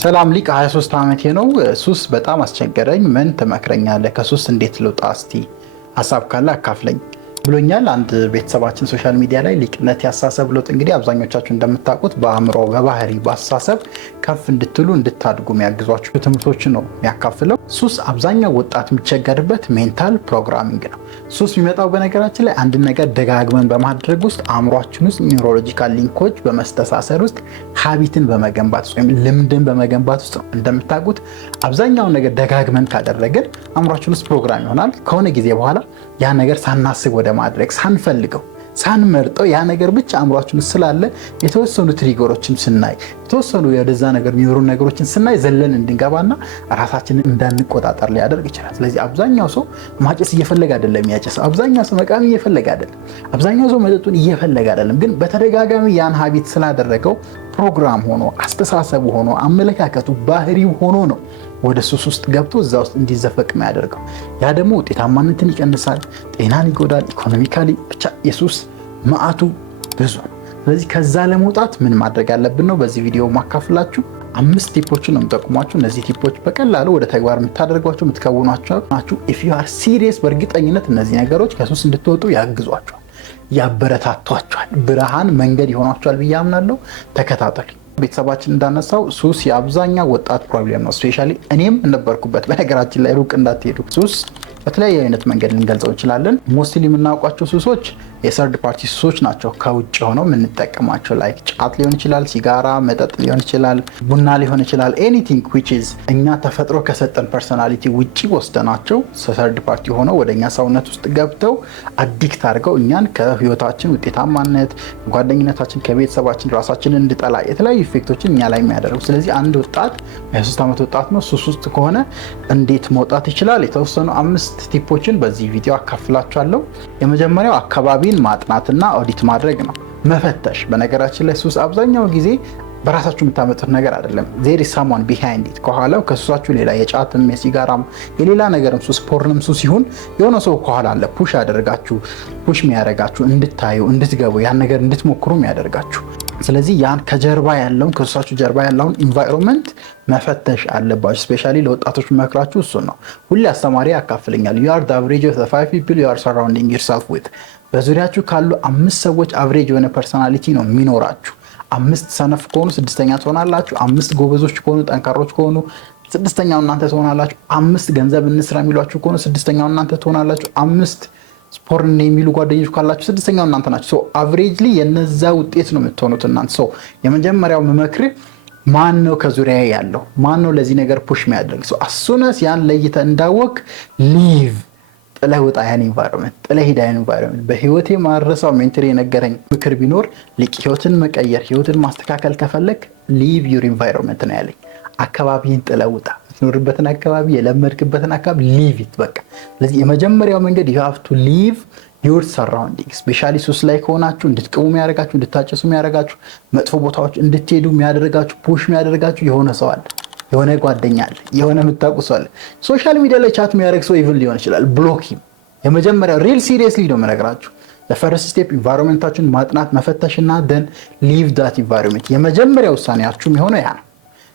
ሰላም ሊቅ 23 ዓመቴ ነው። ሱስ በጣም አስቸገረኝ። ምን ትመክረኛለህ? ከሱስ እንዴት ልውጣ? እስቲ ሀሳብ ካለ አካፍለኝ ብሎኛል አንድ ቤተሰባችን ሶሻል ሚዲያ ላይ። ሊቅነት ያሳሰብ ለውጥ እንግዲህ አብዛኞቻችሁ እንደምታውቁት በአእምሮ በባህሪ በአስተሳሰብ ከፍ እንድትሉ እንድታድጉ የሚያግዟችሁ ትምህርቶችን ነው የሚያካፍለው። ሱስ አብዛኛው ወጣት የሚቸገርበት ሜንታል ፕሮግራሚንግ ነው። ሱስ የሚመጣው በነገራችን ላይ አንድ ነገር ደጋግመን በማድረግ ውስጥ አእምሯችን ውስጥ ኒውሮሎጂካል ሊንኮች በመስተሳሰር ውስጥ ሀቢትን በመገንባት ውስጥ ወይም ልምድን በመገንባት ውስጥ ነው። እንደምታውቁት አብዛኛውን ነገር ደጋግመን ካደረግን አእምሯችን ውስጥ ፕሮግራም ይሆናል። ከሆነ ጊዜ በኋላ ያ ነገር ሳናስብ ወደ ማድረግ ሳንፈልገው ሳንመርጠው ያ ነገር ብቻ አእምሯችን ውስጥ ስላለ የተወሰኑ ትሪገሮችን ስናይ የተወሰኑ ወደዛ ነገር የሚወሩ ነገሮችን ስናይ ዘለን እንድንገባና ራሳችንን እንዳንቆጣጠር ሊያደርግ ይችላል። ስለዚህ አብዛኛው ሰው ማጨስ እየፈለገ አይደለም የሚያጨሰው። አብዛኛው ሰው መቃም እየፈለገ አይደለም። አብዛኛው ሰው መጠጡን እየፈለገ አይደለም። ግን በተደጋጋሚ ያን ሀቢት ስላደረገው ፕሮግራም ሆኖ አስተሳሰቡ ሆኖ አመለካከቱ ባህሪው ሆኖ ነው ወደ ሱስ ውስጥ ገብቶ እዛ ውስጥ እንዲዘፈቅ የሚያደርገው። ያ ደግሞ ውጤታማነትን ይቀንሳል፣ ጤናን ይጎዳል፣ ኢኮኖሚካሊ ብቻ የሱስ መዓቱ ብዙ ነው። ስለዚህ ከዛ ለመውጣት ምን ማድረግ ያለብን ነው በዚህ ቪዲዮ ማካፍላችሁ 5 ቲፖችን ነው የምጠቁማችሁ። እነዚህ ቲፖች በቀላሉ ወደ ተግባር የምታደርጓቸው የምትከውኗቸው ናችሁ። ኢፍ ዩ አር ሲሪየስ በእርግጠኝነት እነዚህ ነገሮች ከሱስ እንድትወጡ ያግዟቸዋል፣ ያበረታቷቸዋል፣ ብርሃን መንገድ ይሆኗቸዋል ብዬ አምናለሁ። ተከታተሉ። ቤተሰባችን እንዳነሳው ሱስ የአብዛኛው ወጣት ፕሮብሌም ነው። ስፔሻሊ እኔም ነበርኩበት። በነገራችን ላይ ሩቅ እንዳትሄዱ። ሱስ በተለያየ አይነት መንገድ ልንገልጸው እንችላለን። ሞስትሊ የምናውቋቸው ሱሶች የሰርድ ፓርቲ ሱሶች ናቸው። ከውጭ ሆነው የምንጠቀማቸው ላይክ ጫት ሊሆን ይችላል፣ ሲጋራ፣ መጠጥ ሊሆን ይችላል፣ ቡና ሊሆን ይችላል። ኤኒቲንግ which is እኛ ተፈጥሮ ከሰጠን ፐርሶናሊቲ ውጪ ወስደናቸው ሰርድ ፓርቲ ሆነው ወደኛ ሰውነት ውስጥ ገብተው አዲክት አድርገው እኛን ከህይወታችን ውጤታማነት፣ ጓደኝነታችን፣ ከቤተሰባችን ራሳችንን እንድጠላ የተለያዩ ኢፌክቶችን እኛ ላይ የሚያደርጉ። ስለዚህ አንድ ወጣት የ23 ዓመት ወጣት ነው ሱስ ውስጥ ከሆነ እንዴት መውጣት ይችላል? የተወሰኑ 5 ቲፖችን በዚህ ቪዲዮ አካፍላችኋለሁ። የመጀመሪያው አካባቢን ማጥናትና ኦዲት ማድረግ ነው፣ መፈተሽ። በነገራችን ላይ ሱስ አብዛኛው ጊዜ በራሳችሁ የምታመጡት ነገር አይደለም። there is someone behind it። ከኋላው ከሱሳችሁ ሌላ የጫትም የሲጋራም የሌላ ነገርም ሱስ ፖርንም ሱስ ሲሆን የሆነ ሰው ከኋላ አለ ፑሽ የሚያደርጋችሁ እንድታዩ እንድትገቡ ያን ነገር እንድትሞክሩ የሚያደርጋችሁ። ስለዚህ ያን ከጀርባ ያለውን ከሱሳችሁ ጀርባ ያለውን ኢንቫይሮንመንት መፈተሽ አለባችሁ። ስፔሻሊ ለወጣቶች መክራችሁ እሱን ነው። ሁሌ አስተማሪ ያካፍለኛል you are the average of the 5 people you are surrounding yourself with። በዙሪያችሁ ካሉ 5 ሰዎች አቨሬጅ የሆነ ፐርሶናሊቲ ነው የሚኖራችሁ። 5 ሰነፍ ከሆኑ 6ኛ ትሆናላችሁ። 5 ጎበዞች ከሆኑ ጠንካሮች ከሆኑ 6ኛው እናንተ ትሆናላችሁ። 5 ገንዘብ እንስራ የሚሏችሁ ከሆኑ 6ኛው እናንተ ትሆናላችሁ። 5 ስፖርት የሚሉ ጓደኞች ካላችሁ 6ኛው እናንተ ናችሁ። አቨሬጅሊ የነዛ ውጤት ነው የምትሆኑት እናንተ። የመጀመሪያው መመክር ማን ነው ከዙሪያ ያለው? ማን ነው ለዚህ ነገር ፑሽ የሚያደርግ? አሱነስ ያን ለይተ እንዳወቅ ሊቭ ጥለህ ውጣ ያን ኢንቫይሮንመንት፣ ጥለህ ሂድ ያን ኢንቫይሮንመንት። በህይወቴ ማረሳው ሜንተር የነገረኝ ምክር ቢኖር ሊቅ ህይወትን መቀየር ህይወትን ማስተካከል ከፈለክ ሊቭ ዩር ኢንቫይሮንመንት ነው ያለኝ። አካባቢን ጥለህ ውጣ። የምትኖርበትን አካባቢ የለመድክበትን አካባቢ ሊቭ ኢት በቃ። ስለዚህ የመጀመሪያው መንገድ you have to leave your surroundings። ስፔሻሊ ሱስ ላይ ከሆናችሁ እንድትቅሙ የሚያደርጋችሁ፣ እንድታጨሱ የሚያደርጋችሁ፣ መጥፎ ቦታዎች እንድትሄዱ የሚያደርጋችሁ፣ ፑሽ የሚያደርጋችሁ የሆነ ሰው አለ፣ የሆነ ጓደኛ አለ፣ የሆነ የምታውቁ ሰው አለ። ሶሻል ሚዲያ ላይ ቻት የሚያደርግ ሰው ኢቭን ሊሆን ይችላል። ብሎክ ሂም። የመጀመሪያው ሪል ሲሪየስሊ ነው የምነግራችሁ። ለፈርስት ስቴፕ ኢንቫይሮንመንታችሁን ማጥናት መፈተሽና ደን ሊቭ ዳት ኢንቫይሮንመንት። የመጀመሪያው ውሳኔያችሁ የሚሆነው ያ ነው።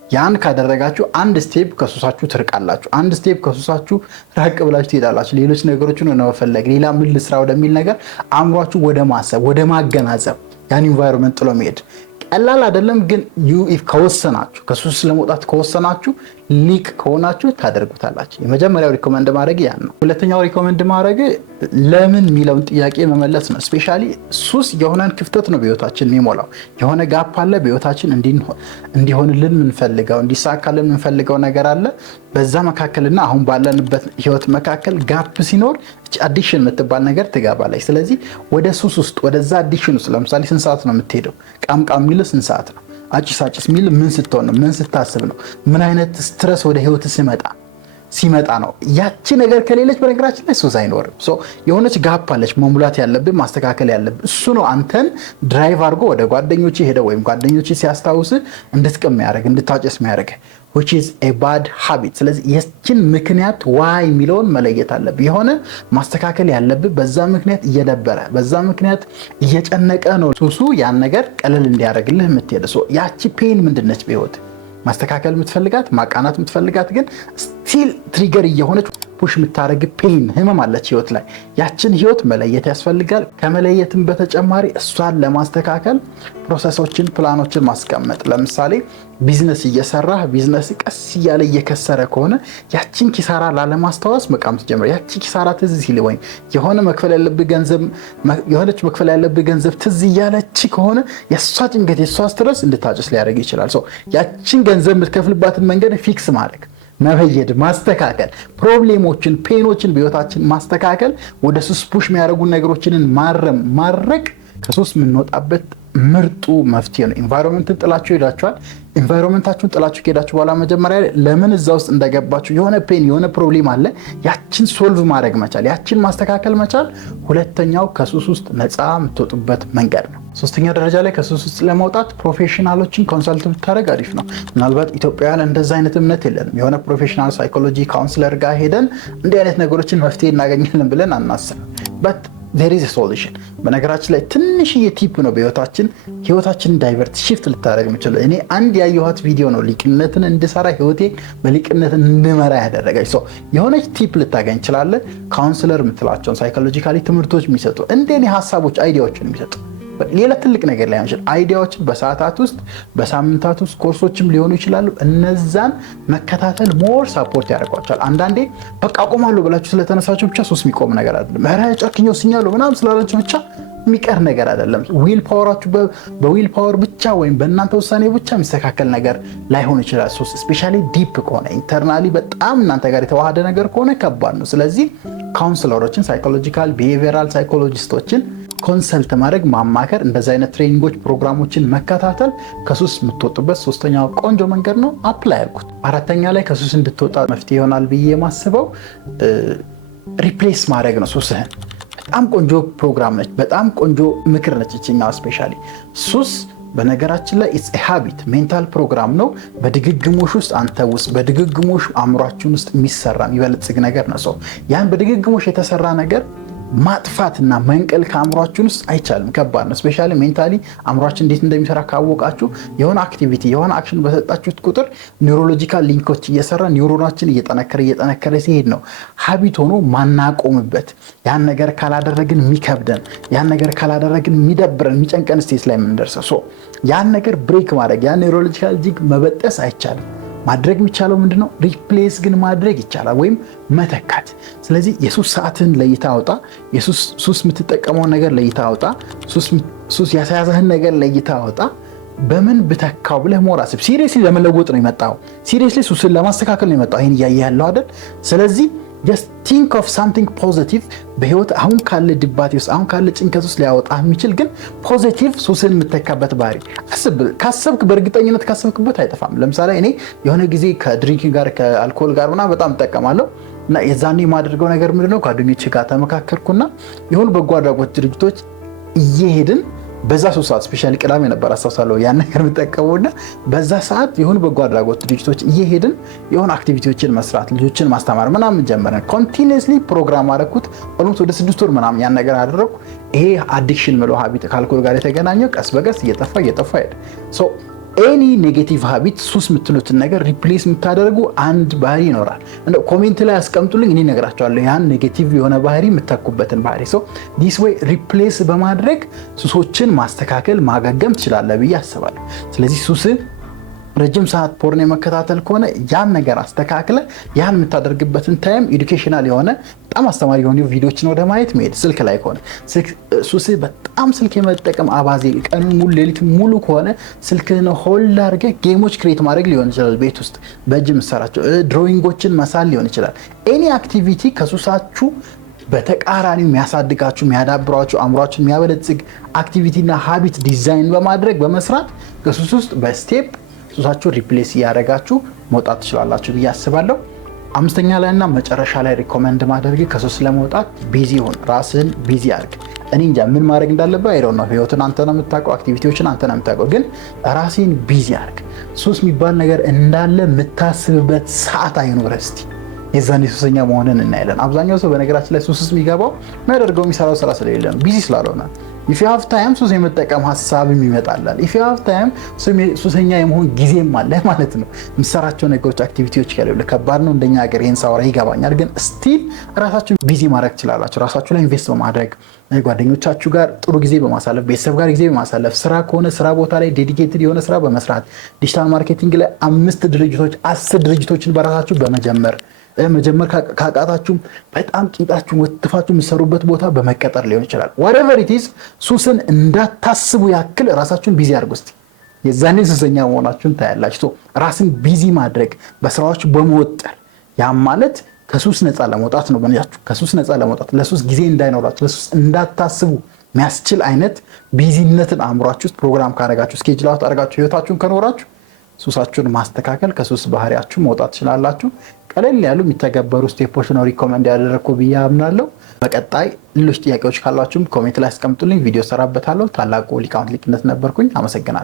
ያን ካደረጋችሁ አንድ ስቴፕ ከሱሳችሁ ትርቃላችሁ። አንድ ስቴፕ ከሱሳችሁ ራቅ ብላችሁ ትሄዳላችሁ። ሌሎች ነገሮችን ነው መፈለግ፣ ሌላ ምን ልስራ ወደሚል ነገር አእምሯችሁ ወደ ማሰብ ወደ ማገናዘብ ያን ኢንቫይሮንመንት ጥሎ መሄድ ቀላል አይደለም። ግን ከወሰናችሁ ከሱስ ለመውጣት ከወሰናችሁ ሊቅ ከሆናችሁ ታደርጉታላችሁ። የመጀመሪያው ሪኮመንድ ማድረግ ያን ነው። ሁለተኛው ሪኮመንድ ማድረግ ለምን የሚለውን ጥያቄ መመለስ ነው። ስፔሻሊ ሱስ የሆነን ክፍተት ነው በህይወታችን የሚሞላው። የሆነ ጋፕ አለ በህይወታችን እንዲሆንልን የምንፈልገው እንዲሳካልን የምንፈልገው ነገር አለ። በዛ መካከልና አሁን ባለንበት ህይወት መካከል ጋፕ ሲኖር አዲክሽን የምትባል ነገር ትገባለች። ስለዚህ ወደ ሱስ ውስጥ ወደዛ አዲክሽን ውስጥ ለምሳሌ ስንት ሰዓት ነው የምትሄደው? ቃምቃም የሚል ስንት ሰዓት ነው? አጭስ የሚል ምን ስትሆን ነው? ምን ስታስብ ነው? ምን አይነት ስትረስ ወደ ህይወት ሲመጣ ነው? ያቺ ነገር ከሌለች በነገራችን ላይ ሱስ አይኖርም። የሆነች ጋፕ አለች መሙላት ያለብን ማስተካከል ያለብን። እሱ ነው አንተን ድራይቭ አድርጎ ወደ ጓደኞች ሄደው ወይም ጓደኞች ሲያስታውስ እንድትቅም ያደርግ እንድታጨስ የሚያደርግ which is a bad habit። ስለዚህ የችን ምክንያት ዋይ የሚለውን መለየት አለብህ። የሆነ ማስተካከል ያለብህ በዛ ምክንያት እየደበረ በዛ ምክንያት እየጨነቀ ነው ሱሱ ያን ነገር ቀለል እንዲያደርግልህ የምትሄድ ያቺ ፔን ምንድነች በህይወት ማስተካከል የምትፈልጋት ማቃናት የምትፈልጋት ግን ስቲል ትሪገር እየሆነች ፑሽ የምታደርግ ፔን ህመም አለች ህይወት ላይ። ያችን ህይወት መለየት ያስፈልጋል። ከመለየትም በተጨማሪ እሷን ለማስተካከል ፕሮሰሶችን ፕላኖችን ማስቀመጥ። ለምሳሌ ቢዝነስ እየሰራህ ቢዝነስ ቀስ እያለ እየከሰረ ከሆነ ያችን ኪሳራ ላለማስታወስ መቃም ትጀምር። ያቺ ኪሳራ ትዝ ሲል ወይም የሆነች መክፈል ያለብህ ገንዘብ ትዝ እያለች ከሆነ የእሷ ጭንቀት የእሷ ስትረስ እንድታጭስ ሊያደርግ ይችላል። ያችን ገንዘብ የምትከፍልባትን መንገድ ፊክስ ማድረግ፣ መበየድ፣ ማስተካከል፣ ፕሮብሌሞችን ፔኖችን በህይወታችን ማስተካከል፣ ወደ ሱስ ፑሽ የሚያደርጉ ነገሮችን ማድረግ ከሱስ የምንወጣበት ምርጡ መፍትሄ ነው። ኢንቫይሮንመንትን ጥላችሁ ሄዳችኋል። ኢንቫይሮንመንታችሁን ጥላችሁ ከሄዳችሁ በኋላ መጀመሪያ ለምን እዛ ውስጥ እንደገባችሁ የሆነ ፔን የሆነ ፕሮብሌም አለ። ያችን ሶልቭ ማድረግ መቻል፣ ያችን ማስተካከል መቻል ሁለተኛው ከሱስ ውስጥ ነፃ የምትወጡበት መንገድ ነው። ሶስተኛ ደረጃ ላይ ከሱስ ውስጥ ለመውጣት ፕሮፌሽናሎችን ኮንሰልት ብታደርግ አሪፍ ነው። ምናልባት ኢትዮጵያውያን እንደዛ አይነት እምነት የለንም። የሆነ ፕሮፌሽናል ሳይኮሎጂ ካውንስለር ጋር ሄደን እንዲህ አይነት ነገሮችን መፍትሄ እናገኛለን ብለን አናስብም። በት there is a solution። በነገራችን ላይ ትንሽዬ ቲፕ ነው ህይወታችንን ዳይቨርት shift ልታደርግ የምችለው። እኔ አንድ ያየኋት ቪዲዮ ነው ሊቅነትን እንድሰራ ህይወቴ በሊቅነት እንድመራ ያደረገች። የሆነች ቲፕ ልታገኝ ይችላል። ካውንስለር የምትላቸውን ሳይኮሎጂካሊ ትምህርቶች የሚሰጡ እንደኔ ሀሳቦች አይዲያዎችን የሚሰጡ ሌላ ትልቅ ነገር ላይ አንችል አይዲያዎችን በሰዓታት ውስጥ በሳምንታት ውስጥ ኮርሶችም ሊሆኑ ይችላሉ። እነዛን መከታተል ሞር ሳፖርት ያደርጓቸዋል። አንዳንዴ በቃ አቆማለሁ ብላችሁ ስለተነሳችሁ ብቻ ሱስ የሚቆም ነገር አይደለም። ኧረ ጨርቅኛው ሲኛሉ ምናምን ስላላችሁ ብቻ የሚቀር ነገር አይደለም። ዊል ፓወራችሁ በዊል ፓወር ብቻ ወይም በእናንተ ውሳኔ ብቻ የሚስተካከል ነገር ላይሆን ይችላል። ሱስ ስፔሻሊ ዲፕ ከሆነ ኢንተርናሊ በጣም እናንተ ጋር የተዋሃደ ነገር ከሆነ ከባድ ነው። ስለዚህ ካውንስለሮችን፣ ሳይኮሎጂካል ቢሄቪየራል ሳይኮሎጂስቶችን ኮንሰልት ማድረግ፣ ማማከር፣ እንደዚህ አይነት ትሬኒንጎች ፕሮግራሞችን መከታተል ከሱስ የምትወጡበት ሶስተኛው ቆንጆ መንገድ ነው። አፕላይ አድርጉት። አራተኛ ላይ ከሱስ እንድትወጣ መፍትሄ ይሆናል ብዬ የማስበው ሪፕሌስ ማድረግ ነው ሱስህን። በጣም ቆንጆ ፕሮግራም ነች። በጣም ቆንጆ ምክር ነች ይችኛው። ስፔሻሊ ሱስ በነገራችን ላይ ኢትስ ሃቢት ሜንታል ፕሮግራም ነው። በድግግሞሽ ውስጥ አንተ ውስጥ በድግግሞሽ አእምሯችን ውስጥ የሚሰራ የሚበለጽግ ነገር ነው። ያን በድግግሞሽ የተሰራ ነገር ማጥፋትና መንቀል ከአእምሯችን ውስጥ አይቻልም። ከባድ ነው። ስፔሻሊ ሜንታሊ አእምሯችን እንዴት እንደሚሰራ ካወቃችሁ የሆነ አክቲቪቲ የሆነ አክሽን በሰጣችሁት ቁጥር ኒውሮሎጂካል ሊንኮች እየሰራ ኒውሮናችን እየጠነከረ ሲሄድ ነው ሀቢት ሆኖ ማናቆምበት። ያን ነገር ካላደረግን የሚከብደን፣ ያን ነገር ካላደረግን የሚደብረን የሚጨንቀን ስቴት ላይ የምንደርሰው። ያን ነገር ብሬክ ማድረግ ያን ኒውሮሎጂካል ጂግ መበጠስ አይቻልም። ማድረግ የሚቻለው ምንድነው? ሪፕሌስ ግን ማድረግ ይቻላል ወይም መተካት። ስለዚህ የሱስ ሰዓትን ለይታ አውጣ። ሱስ የምትጠቀመው ነገር ለይታ አውጣ። ሱስ ያሳያዘህን ነገር ለይታ አውጣ። በምን ብተካው ብለህ ሞር አስብ። ሲሪየስሊ ለመለወጥ ነው የመጣው። ሲሪየስሊ ሱስን ለማስተካከል ነው የመጣው። ይሄን እያየህ ያለው አይደል? ስለዚህ just think of something positive በህይወት አሁን ካለ ድባቴ ውስጥ አሁን ካለ ጭንቀት ውስጥ ሊያወጣ የሚችል ግን ፖዚቲቭ ሱስን የምትተካበት ባህሪ አስብ። ካሰብክ በእርግጠኝነት ካሰብክበት አይጠፋም። ለምሳሌ እኔ የሆነ ጊዜ ከድሪንኪንግ ጋር ከአልኮል ጋር ምናምን በጣም እጠቀማለሁ እና የዛኔ የማደርገው ነገር ምንድነው? ጓደኞቼ ጋር ተመካከርኩና የሆኑ በጎ አድራጎት ድርጅቶች እየሄድን በዛ ሰዓት ስፔሻሊ ቅዳሜ ነበር አስተሳሰለው ያን ነገር የምጠቀመውና በዛ ሰዓት የሆኑ በጎ አድራጎት ድርጅቶች እየሄድን የሆኑ አክቲቪቲዎችን መስራት ልጆችን ማስተማር ምናምን ጀመረን። ኮንቲኒየስሊ ፕሮግራም አደረኩት። ኦልሞስት ወደ 6 ወር ምናምን ያን ነገር አደረኩ። ይሄ አዲክሽን ምለው ሀቢት ከአልኮል ጋር የተገናኘው ቀስ በቀስ እየጠፋ ሄደ። ኤኒ ኔጌቲቭ ሀቢት ሱስ የምትሉትን ነገር ሪፕሌስ የምታደርጉ አንድ ባህሪ ይኖራል። ኮሜንት ላይ አስቀምጡልኝ፣ እኔ እነግራቸዋለሁ ያን ኔጌቲቭ የሆነ ባህሪ የምታኩበትን ባህሪ። ዲስ ወይ ሪፕሌስ በማድረግ ሱሶችን ማስተካከል ማገገም ትችላለህ ብዬ አስባለሁ። ስለዚህ ሱስን ረጅም ሰዓት ፖርን የመከታተል ከሆነ ያን ነገር አስተካክለ ያን የምታደርግበትን ታይም ኤዱኬሽናል የሆነ በጣም አስተማሪ የሆኑ ቪዲዮዎችን ወደ ማየት መሄድ። ስልክ ላይ ከሆነ ሱስ በጣም ስልክ የመጠቀም አባዜ ቀኑ ሙሉ ሌሊት ሙሉ ከሆነ ስልክህን ሆልድ አድርገህ ጌሞች ክሬት ማድረግ ሊሆን ይችላል። ቤት ውስጥ በእጅ የምትሰራቸው ድሮይንጎችን መሳል ሊሆን ይችላል። ኤኒ አክቲቪቲ ከሱሳችሁ በተቃራኒው የሚያሳድጋችሁ የሚያዳብራችሁ አእምሯችሁን የሚያበለጽግ አክቲቪቲና ሃቢት ዲዛይን በማድረግ በመስራት ከሱስ ውስጥ በስቴፕ ሱሳችሁ ሪፕሌስ እያደረጋችሁ መውጣት ትችላላችሁ ብዬ አስባለሁ። አምስተኛ ላይና መጨረሻ ላይ ሪኮመንድ ማድረግ ከሱስ ለመውጣት ቢዚ ሆን፣ ራስህን ቢዚ አድርግ። እኔ እንጃ ምን ማድረግ እንዳለብህ አይደው ነው። ህይወትን አንተ ነው የምታውቀው፣ አክቲቪቲዎችን አንተ ነው የምታውቀው። ግን ራስህን ቢዚ አድርግ። ሱስ የሚባል ነገር እንዳለ የምታስብበት ሰዓት አይኖርህ። እስቲ የዛኔ ሱሰኛ መሆንን እናያለን። አብዛኛው ሰው በነገራችን ላይ ሱስ የሚገባው የሚያደርገው የሚሰራው ስራ ስለሌለ ነው፣ ቢዚ ስላልሆነ። ኢፍ ዩ ሃቭ ታይም ሱስ የመጠቀም ሀሳብም ይመጣላል። ኢፍ ዩ ሃቭ ታይም ሱሰኛ የመሆን ጊዜም አለ ማለት ነው። የምትሰራቸው ነገሮች አክቲቪቲዎች ከሌሉ ከባድ ነው። እንደኛ ሀገር ይህን ሳወራ ይገባኛል። ግን ስቲል ራሳችሁን ቢዚ ማድረግ ትችላላችሁ። ራሳችሁ ላይ ኢንቨስት በማድረግ ጓደኞቻችሁ ጋር ጥሩ ጊዜ በማሳለፍ ቤተሰብ ጋር ጊዜ በማሳለፍ ስራ ከሆነ ስራ ቦታ ላይ ዴዲኬትድ የሆነ ስራ በመስራት ዲጂታል ማርኬቲንግ ላይ 5 ድርጅቶች 10 ድርጅቶችን በራሳችሁ በመጀመር ካቃታችሁ በጣም ቂጣችሁ ወጥፋችሁ የምትሰሩበት ቦታ በመቀጠር ሊሆን ይችላል። whatever it is ሱስን እንዳታስቡ ያክል ራሳችሁን ቢዚ አድርጉ እስቲ። የዛኔ ሱሰኛ መሆናችሁን ታያላችሁ። ራስን ቢዚ ማድረግ በስራዎች በመወጠር ያም ማለት ከሱስ ነፃ ለመውጣት ነው። በእናታችሁ ከሱስ ነፃ ለመውጣት ለሱስ ጊዜ እንዳይኖራችሁ ለሱስ እንዳታስቡ የሚያስችል አይነት ቢዚነትን አእምሯችሁ ውስጥ ፕሮግራም ካደረጋችሁ ስኬጁል አውት አድርጋችሁ ህይወታችሁን ከኖራችሁ ሱሳችሁን ማስተካከል ከሱስ ባህሪያችሁ መውጣት ትችላላችሁ። ቀለል ያሉ የሚተገበሩ ስቴፖች ነው ሪኮመንድ ያደረኩ ብዬ አምናለሁ። በቀጣይ ሌሎች ጥያቄዎች ካላችሁም ኮሜንት ላይ አስቀምጡልኝ፣ ቪዲዮ ሰራበታለሁ። ታላቁ ሊቃውንት ሊቅነት ነበርኩኝ። አመሰግናለሁ።